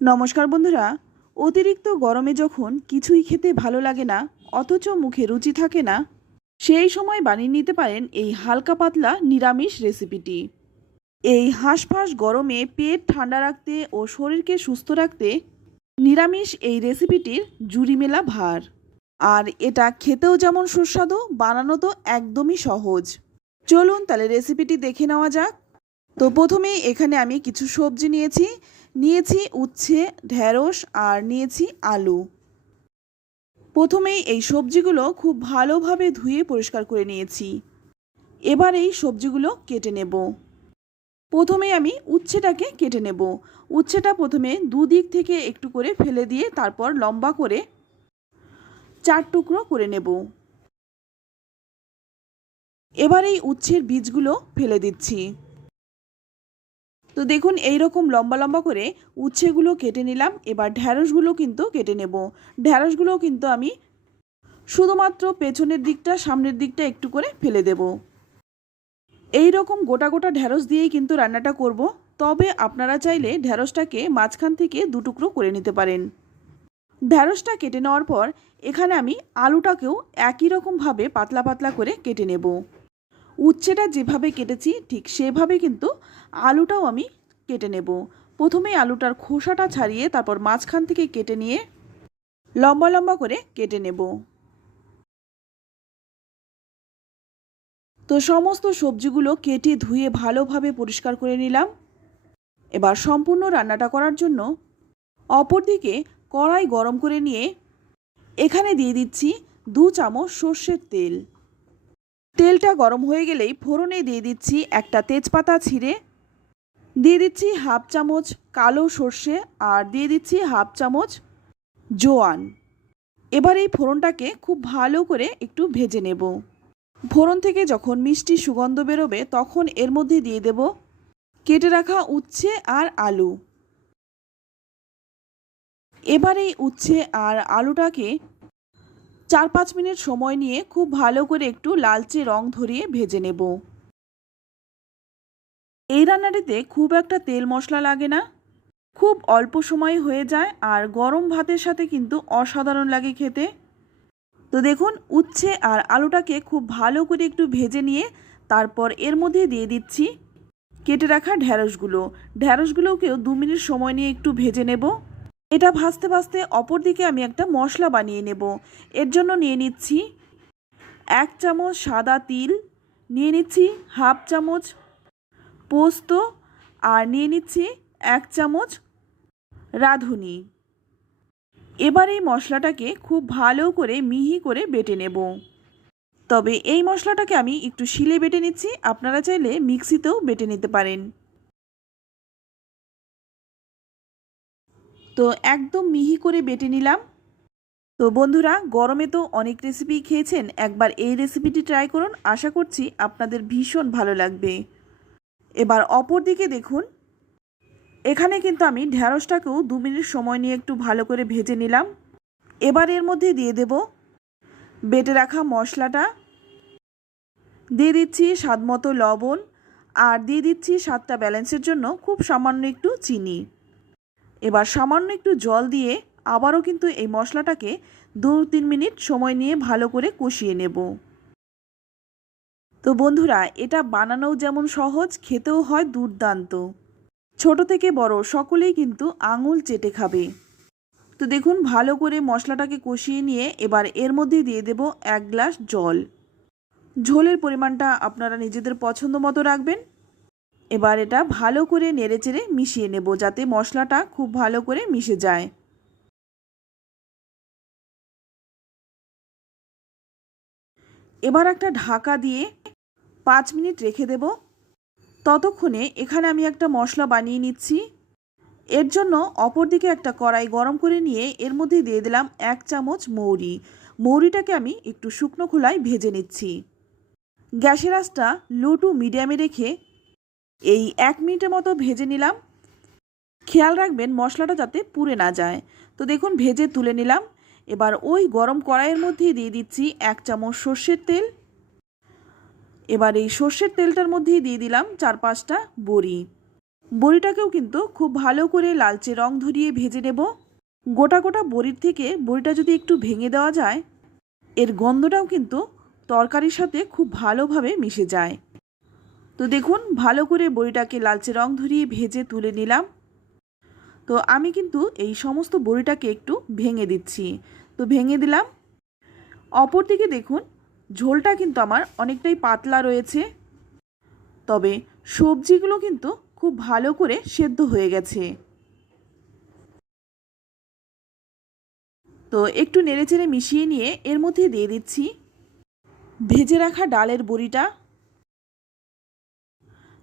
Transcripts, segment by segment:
নমস্কার বন্ধুরা। অতিরিক্ত গরমে যখন কিছুই খেতে ভালো লাগে না, অথচ মুখে রুচি থাকে না, সেই সময় বানিয়ে নিতে পারেন এই হালকা পাতলা নিরামিষ রেসিপিটি। এই হাঁসফাঁস গরমে পেট ঠান্ডা রাখতে ও শরীরকে সুস্থ রাখতে নিরামিষ এই রেসিপিটির জুড়ি মেলা ভার। আর এটা খেতেও যেমন সুস্বাদু, বানানো তো একদমই সহজ। চলুন তাহলে রেসিপিটি দেখে নেওয়া যাক। তো প্রথমেই এখানে আমি কিছু সবজি নিয়েছি। নিয়েছি উচ্ছে ঢ্যাঁড়স আর নিয়েছি আলু। প্রথমেই এই সবজিগুলো খুব ভালোভাবে ধুয়ে পরিষ্কার করে নিয়েছি। এবার এই সবজিগুলো কেটে নেব। প্রথমে আমি উচ্ছেটাকে কেটে নেব। উচ্ছেটা প্রথমে দুদিক থেকে একটু করে ফেলে দিয়ে তারপর লম্বা করে চার টুকরো করে নেব। এবার এই উচ্ছের বীজগুলো ফেলে দিচ্ছি। তো দেখুন এই রকম লম্বা লম্বা করে উচ্ছেগুলো কেটে নিলাম। এবার ঢ্যাঁড়সগুলো কিন্তু কেটে নেব। ঢ্যাঁড়সগুলো কিন্তু আমি শুধুমাত্র পেছনের দিকটা, সামনের দিকটা একটু করে ফেলে দেব। এই রকম গোটা গোটা ঢ্যাঁড়স দিয়েই কিন্তু রান্নাটা করব। তবে আপনারা চাইলে ঢ্যাঁড়সটাকে মাঝখান থেকে দুটুকরো করে নিতে পারেন। ঢ্যাঁড়সটা কেটে নেওয়ার পর এখানে আমি আলুটাকেও একই রকমভাবে পাতলা পাতলা করে কেটে নেব। উচ্ছেটা যেভাবে কেটেছি, ঠিক সেভাবে কিন্তু আলুটাও আমি কেটে নেব। প্রথমে আলুটার খোসাটা ছাড়িয়ে তারপর মাঝখান থেকে কেটে নিয়ে লম্বা লম্বা করে কেটে নেব। তো সমস্ত সবজিগুলো কেটে ধুয়ে ভালোভাবে পরিষ্কার করে নিলাম। এবার সম্পূর্ণ রান্নাটা করার জন্য অপরদিকে কড়াই গরম করে নিয়ে এখানে দিয়ে দিচ্ছি দু চামচ সর্ষের তেল। তেলটা গরম হয়ে গেলেই ফোড়নে দিয়ে দিচ্ছি একটা তেজপাতা ছিঁড়ে। দিয়ে দিচ্ছি হাফ চামচ কালো সর্ষে আর দিয়ে দিচ্ছি হাফ চামচ জোয়ান। এবার এই ফোড়নটাকে খুব ভালো করে একটু ভেজে নেব। ফোড়ন থেকে যখন মিষ্টি সুগন্ধ বেরোবে তখন এর মধ্যে দিয়ে দেব কেটে রাখা উচ্ছে আর আলু। এবার এই উচ্ছে আর আলুটাকে চার পাঁচ মিনিট সময় নিয়ে খুব ভালো করে একটু লালচে রং ধরিয়ে ভেজে নেব। এই রান্নাটিতে খুব একটা তেল মশলা লাগে না। খুব অল্প সময় হয়ে যায় আর গরম ভাতের সাথে কিন্তু অসাধারণ লাগে খেতে। তো দেখুন, উচ্ছে আর আলুটাকে খুব ভালো করে একটু ভেজে নিয়ে তারপর এর মধ্যে দিয়ে দিচ্ছি কেটে রাখা ঢ্যাঁড়সগুলো ঢ্যাঁড়সগুলোকেও দু মিনিট সময় নিয়ে একটু ভেজে নেব। এটা ভাজতে ভাজতে অপর দিকে আমি একটা মশলা বানিয়ে নেব। এর জন্য নিয়ে নিচ্ছি এক চামচ সাদা তিল, নিয়ে নিচ্ছি হাফ চামচ পোস্ত আর নিয়ে নিচ্ছি এক চামচ রাঁধুনি। এবার এই মশলাটাকে খুব ভালো করে মিহি করে বেটে নেব। তবে এই মশলাটাকে আমি একটু শিলে বেটে নিচ্ছি, আপনারা চাইলে মিক্সিতেও বেটে নিতে পারেন। তো একদম মিহি করে বেটে নিলাম। তো বন্ধুরা, গরমে তো অনেক রেসিপি খেয়েছেন, একবার এই রেসিপিটি ট্রাই করুন। আশা করছি আপনাদের ভীষণ ভালো লাগবে। এবার অপর দিকে দেখুন। এখানে কিন্তু আমি ঢ্যাঁড়সটাকেও দু মিনিট সময় নিয়ে একটু ভালো করে ভেজে নিলাম। এবার এর মধ্যে দিয়ে দেব বেটে রাখা মশলাটা। দিয়ে দিচ্ছি স্বাদ মতো লবণ আর দিয়ে দিচ্ছি স্বাদটা ব্যালেন্সের জন্য খুব সামান্য একটু চিনি। এবার সামান্য একটু জল দিয়ে আবারও কিন্তু এই মশলাটাকে দু তিন মিনিট সময় নিয়ে ভালো করে কষিয়ে নেব। তো বন্ধুরা, এটা বানানোও যেমন সহজ, খেতেও হয় দুর্দান্ত। ছোট থেকে বড় সকলেই কিন্তু আঙুল চেটে খাবে। তো দেখুন, ভালো করে মশলাটাকে কষিয়ে নিয়ে এবার এর মধ্যে দিয়ে দেব এক গ্লাস জল। ঝোলের পরিমাণটা আপনারা নিজেদের পছন্দ মতো রাখবেন। এবার এটা ভালো করে নেড়েচেড়ে মিশিয়ে নেব যাতে মশলাটা খুব ভালো করে মিশে যায়। এবার একটা ঢাকা দিয়ে পাঁচ মিনিট রেখে দেব। ততক্ষণে এখানে আমি একটা মশলা বানিয়ে নিচ্ছি। এর জন্য অপর দিকে একটা কড়াই গরম করে নিয়ে এর মধ্যে দিয়ে দিলাম এক চামচ মৌরি। মৌরিটাকে আমি একটু শুকনো খোলায় ভেজে নিচ্ছি। গ্যাসের আঁচটা লো টু মিডিয়ামে রেখে এই এক মিনিটের মতো ভেজে নিলাম। খেয়াল রাখবেন মশলাটা যাতে পুড়ে না যায়। তো দেখুন, ভেজে তুলে নিলাম। এবার ওই গরম কড়াইয়ের মধ্যেই দিয়ে দিচ্ছি এক চামচ সর্ষের তেল। এবার এই সর্ষের তেলটার মধ্যেই দিয়ে দিলাম চার পাঁচটা বড়ি। বড়িটাকেও কিন্তু খুব ভালো করে লালচে রং ধরিয়ে ভেজে নেব। গোটা গোটা বড়ির থেকে বড়িটা যদি একটু ভেঙে দেওয়া যায়, এর গন্ধটাও কিন্তু তরকারির সাথে খুব ভালোভাবে মিশে যায়। তো দেখুন, ভালো করে বড়িটাকে লালচে রং ধরিয়ে ভেজে তুলে নিলাম। তো আমি কিন্তু এই সমস্ত বড়িটাকে একটু ভেঙে দিচ্ছি। তো ভেঙে দিলাম। অপরদিকে দেখুন, ঝোলটা কিন্তু আমার অনেকটাই পাতলা রয়েছে। তবে সবজিগুলো কিন্তু খুব ভালো করে সেদ্ধ হয়ে গেছে। তো একটু নেড়েচেড়ে মিশিয়ে নিয়ে এর মধ্যে দিয়ে দিচ্ছি। ভেজে রাখা ডালের বড়িটা।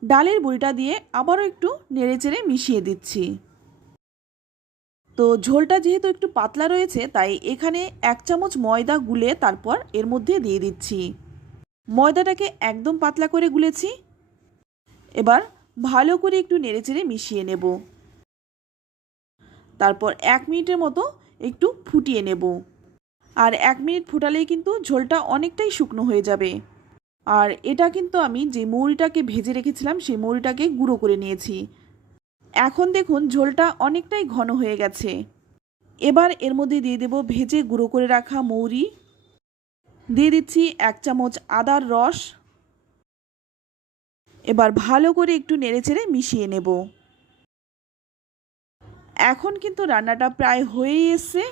ডালের বড়িটা দিয়ে আবারও একটু নেড়েচেড়ে মিশিয়ে দিচ্ছি। তো ঝোলটা যেহেতু একটু পাতলা রয়েছে, তাই এখানে এক চামচ ময়দা গুলে তারপর এর মধ্যে দিয়ে দিচ্ছি। ময়দাটাকে একদম পাতলা করে গুলেছি। এবার ভালো করে একটু নেড়েচেড়ে মিশিয়ে নেব। তারপর এক মিনিটের মতো একটু ফুটিয়ে নেব। আর এক মিনিট ফুটালেই কিন্তু ঝোলটা অনেকটাই শুকনো হয়ে যাবে। আর এটা কিন্তু আমি যে মৌরিটাকে ভেজে রেখেছিলাম সেই মৌরিটাকে গুঁড়ো করে নিয়েছি। এখন দেখুন ঝোলটা অনেকটাই ঘন হয়ে গেছে। এবার এর মধ্যে দিয়ে দেব ভেজে গুঁড়ো করে রাখা মৌরি। দিয়ে দিচ্ছি এক চামচ আদার রস। এবার ভালো করে একটু নেড়েচেড়ে মিশিয়ে নেব। এখন কিন্তু রান্নাটা প্রায় হয়েই এসছে।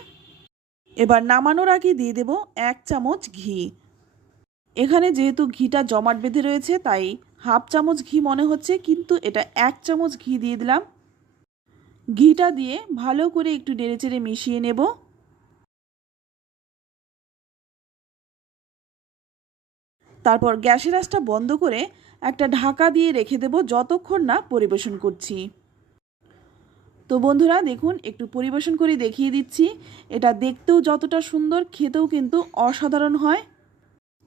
এবার নামানোর আগে দিয়ে দেব এক চামচ ঘি। এখানে যেহেতু ঘিটা জমাট বেঁধে রয়েছে, তাই হাফ চামচ ঘি মনে হচ্ছে, কিন্তু এটা এক চামচ ঘি দিয়ে দিলাম। ঘিটা দিয়ে ভালো করে একটু নেড়েচেড়ে মিশিয়ে নেব। তারপর গ্যাসের আঁচটা বন্ধ করে একটা ঢাকা দিয়ে রেখে দেব যতক্ষণ না পরিবেশন করছি। তো বন্ধুরা, দেখুন, একটু পরিবেশন করে দেখিয়ে দিচ্ছি। এটা দেখতেও যতটা সুন্দর, খেতেও কিন্তু অসাধারণ হয়।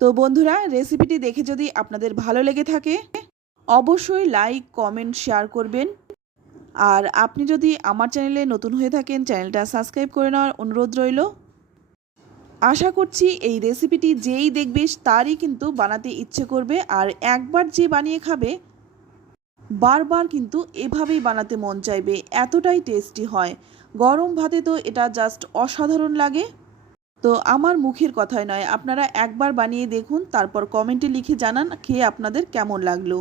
তো বন্ধুরা রেসিপিটি দেখে যদি আপনাদের ভালো লেগে থাকে, অবশ্যই লাইক কমেন্ট শেয়ার করবেন। আর আপনি যদি আমার চ্যানেলে নতুন হয়ে থাকেন, চ্যানেলটা সাবস্ক্রাইব করে নেওয়ার অনুরোধ রইল। আশা করছি এই রেসিপিটি যেই দেখবে, তারই কিন্তু বানাতে ইচ্ছে করবে। আর একবার যে বানিয়ে খাবে, বারবার কিন্তু এভাবেই বানাতে মন চাইবে। এতটাই টেস্টি হয়। গরম ভাতে তো এটা জাস্ট অসাধারণ লাগে। তো আমার মুখের কথাই নয়, আপনারা একবার বানিয়ে দেখুন, তারপর কমেন্টে লিখে জানান খেয়ে আপনাদের কেমন লাগল।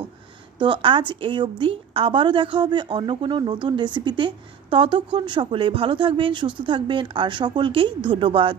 তো আজ এই অবধি, আবারও দেখা হবে অন্য কোনো নতুন রেসিপিতে ততক্ষণ সকলে ভালো থাকবেন, সুস্থ থাকবেন, আর সকলকেই ধন্যবাদ।